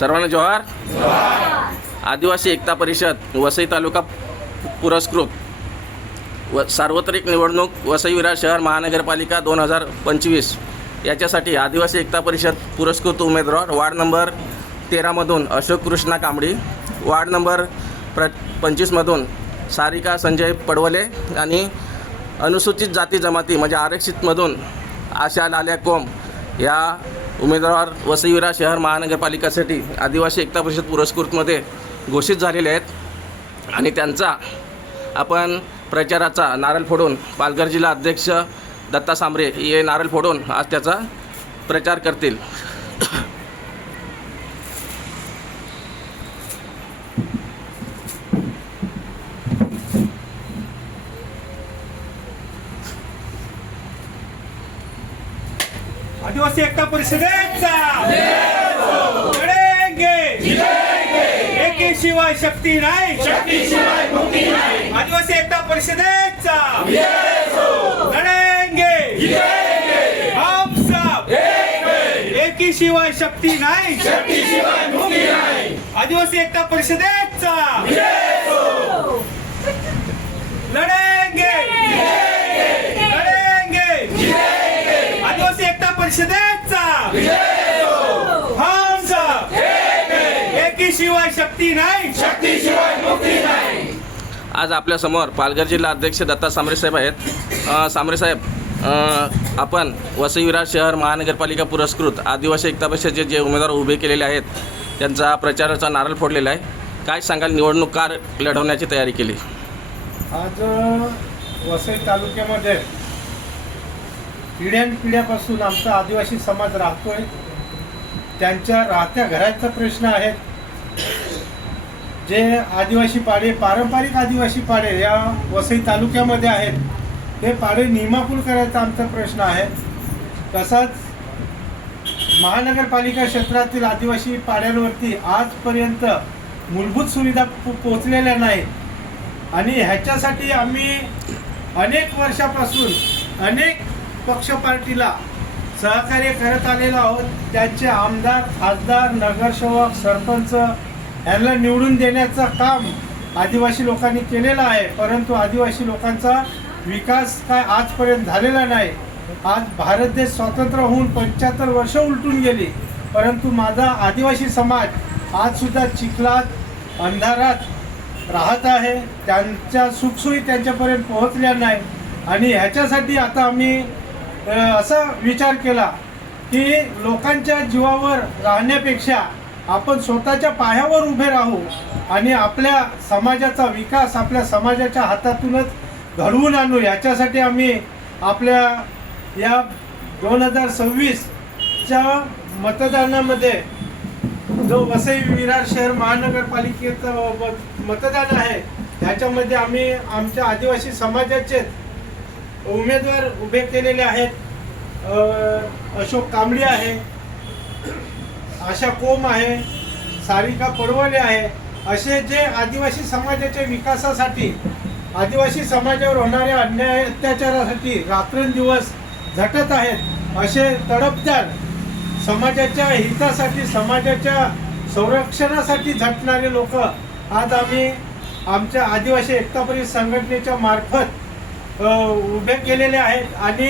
सर्वांना जोहार. आदिवासी एकता परिषद वसई तालुका पुरस्कृत. व सार्वत्रिक निवडणूक वसई विरार शहर महानगरपालिका दोन हजार पंचवीस. याच्यासाठी आदिवासी एकता परिषद पुरस्कृत उमेदवार वार्ड नंबर तेरामधून अशोक कृष्णा कांबडी वार्ड नंबर प्र पंचवीसमधून सारिका संजय पडवले आणि अनुसूचित जाती जमाती म्हणजे आरक्षितमधून आशा लाल्या कोम या उमेदवार वसईविरा शहर महानगरपालिकासाठी आदिवासी एकता परिषद पुरस्कृतमध्ये घोषित झालेले आहेत. आणि त्यांचा आपण प्रचाराचा नारळ फोडून पालघर जिल्हा अध्यक्ष दत्ता सांबरे हे नारळ फोडून आज त्याचा प्रचार करतील. आदिवासी एकता परिषदेचा. लढेंगे एकी शिवाय शक्ती नाही. शक्ती शिवाय आदिवासी एकता परिषदेचा. लढेंगे हम सब. एकी शिवाय शक्ती नाही. शक्ती शिवाय आदिवासी एकता परिषदेचा लढेंगे लढेंगे आदिवासी एकता परिषदेचा. हम सब एकी शिवाय शक्ती नाही. शक्ती शिवाय मुक्ती नाही आज आपल्यासमोर पालघर जिल्हा अध्यक्ष दत्ता सांबरे साहेब आहेत. अ, सांबरे साहेब आपण वसई विरार शहर महानगरपालिका पुरस्कृत आदिवासी एकता परिषदेचे जे उमेदवार उभे केलेले आहेत त्यांचा प्रचाराचा नारळ फोडलेला आहे. काय सांगाल निवडणूक कार लढवण्याची तयारी केली? आज वसई तालुक्यामध्ये पिढ्यानपिढ्यापासून आमचा आदिवासी समाज राहतोय. त्यांच्या राहत्या घराचा प्रश्न आहे. जे आदिवासी पाडे पारंपरिक आदिवासी पाडे या वसई तालुक्यामध्ये आहेत ते पाडे नियमाकुल करायचा आमचा प्रश्न आहे. तसाच महानगरपालिका क्षेत्रातील आदिवासी पाड्यांवरती आजपर्यंत मूलभूत सुविधा पो पोचलेल्या नाहीत. आणि ह्याच्यासाठी आम्ही अनेक वर्षापासून अनेक पक्ष पार्टीला सहकार्य करत आलेलो आहोत. त्यांचे आमदार खासदार नगरसेवक सरपंच यांना निवडून देण्याचं काम आदिवासी लोकांनी केलेलं आहे. परंतु आदिवासी लोकांचा विकास काय आजपर्यंत झालेला नाही. आज भारत देश स्वतंत्र होऊन पंच्याहत्तर वर्ष उलटून गेली. परंतु माझा आदिवासी समाज आजसुद्धा चिखलात अंधारात राहत आहे. त्यांच्या सुखसोयी त्यांच्यापर्यंत पोहोचल्या नाही. आणि ह्याच्यासाठी आता आम्ही असा विचार केला की लोकांच्या जीवावर राहण्यापेक्षा आपण स्वतःच्या पायावर उभे राहू आणि आपल्या समाजाचा विकास आपल्या समाजाच्या हातातूनच घडवून आणू. याच्यासाठी आम्ही आपल्या या दोन हजार सव्वीसच्या मतदानामध्ये जो वसई विरार शहर महानगरपालिकेचं मतदान आहे ह्याच्यामध्ये आम्ही आमच्या आदिवासी समाजाचे उमेदवार उभे केलेले आहेत. अशोक कांबळे आहे. आशा कोम आहे. सारिका पडवले आहे. असे जे आदिवासी समाजाच्या विकासासाठी आदिवासी समाजावर होणाऱ्या अन्याय अत्याचारासाठी रात्रंदिवस झटत आहेत असे तडफदार समाजाच्या हितासाठी समाजाच्या संरक्षणासाठी झटणारे लोक आज आम्ही आमच्या आदिवासी एकता परिषद संघटनेच्या मार्फत उभे केलेले आहेत आणि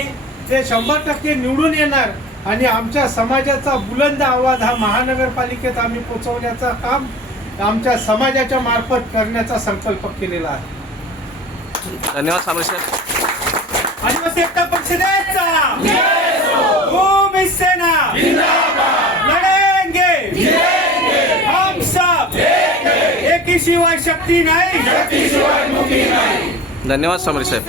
ते शंभर टक्के निवडून येणार आणि आमच्या समाजाचा बुलंद आवाज हा महानगरपालिकेत आम्ही पोचवण्याचं काम आमच्या समाजाच्या मार्फत करण्याचा संकल्प केलेला आहे. धन्यवाद सांबरे साहेब आदिवासी एकता सेना! लढेंगे! एकी शिवाय शक्ती नाही! धन्यवाद सांबरे साहेब